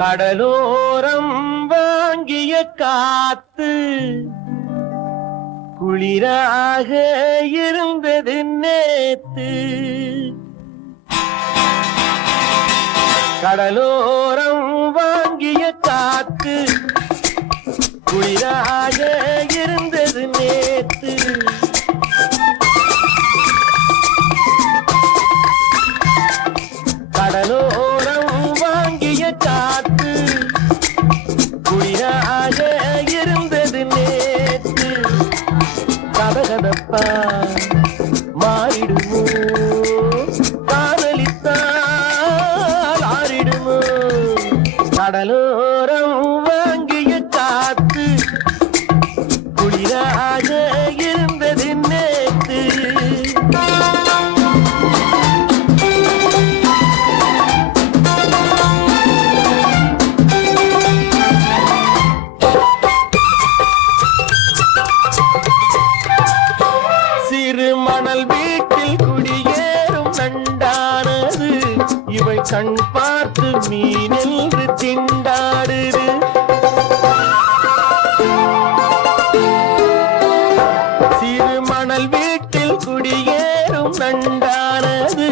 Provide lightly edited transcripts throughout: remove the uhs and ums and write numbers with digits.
கடலோரம் வாங்கிய காத்து குளிராக இருந்தது நேத்து. கடலோரம் வாங்கிய காத்து குளிராக இருந்தது நேத்து. கடலோரம் வாங்கிய காத்து குளிராக இருந்தது நேத்து. கதகதப்பா மாறிடுமோ, காதலித்தால் ஆறிடுமோ. கடலோரம் வாங்கிய காத்து குளிராக இருந்தது நேத்து. மணல் வீட்டில் குடியேறும் நண்டானது இவை கண் பார்த்து மீனென்று திண்டாடுது. சிறு மணல் வீட்டில் குடியேறும் நண்டானது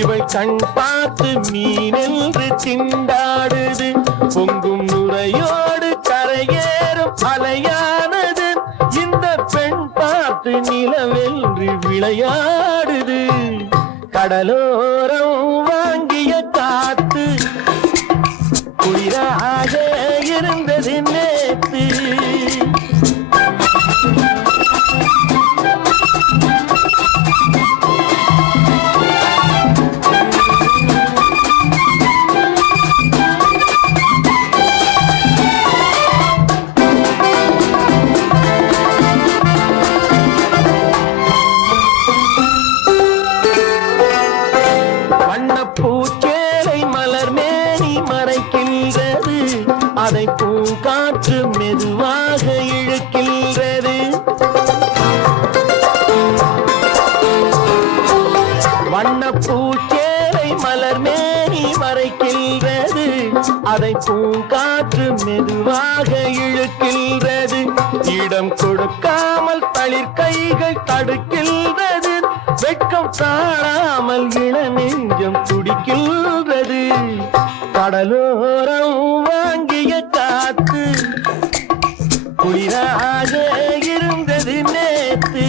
இவை கண் பார்த்து மீனென்று திண்டாடுது. பொங்கும் நுரையோடு கரையேறும் அலையானது இந்த பெண் பார்த்து நிலவென்று விளையாடுது. கடலோரம் வாங்கிய காத்து குளிராக இருந்தது நேத்து. பூச்சேலை மலர் மேனி மறைக்கின்றது, அதை பூங்காற்று மெதுவாக இழுக்கின்றது. வண்ண பூச்சேலை மலர் மேனி மறைக்கின்றது, அதை பூங்காற்று மெதுவாக இழுக்கின்றது. இடம் கொடுக்காமல் தளிர் கைகள் தடுக்கின்றது, வெட்கம் தாழாமல் இள நெஞ்சம் துடிக்கின்றது. கடலோரம் வாங்கிய காத்து குளிராக இருந்தது நேத்து.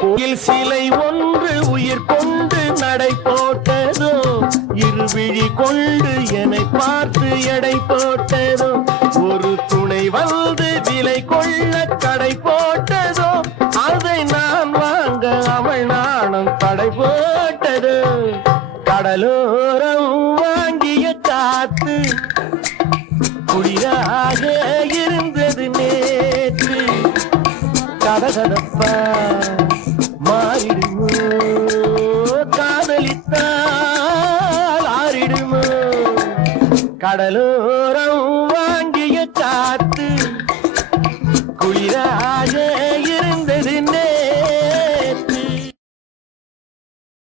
கோயில் சிலை ஒன்று உயிர் கொண்டு நடை போட்டதோ, இருவிழி கொண்டு என்னை பார்த்து எடை போட்டதோ. ஒரு துணை வந்து விலை கொள்ள கடை போட்டதோ, அதை நான் வாங்க அவள் நாணம் தடை போட்டதோ. கடலோரம் வாங்கிய காத்து குளிராக இருந்தது நேற்று. கதகதப்பா மாறிடுமோ, காதலித்தால் ஆறிடுமோ. கடலோ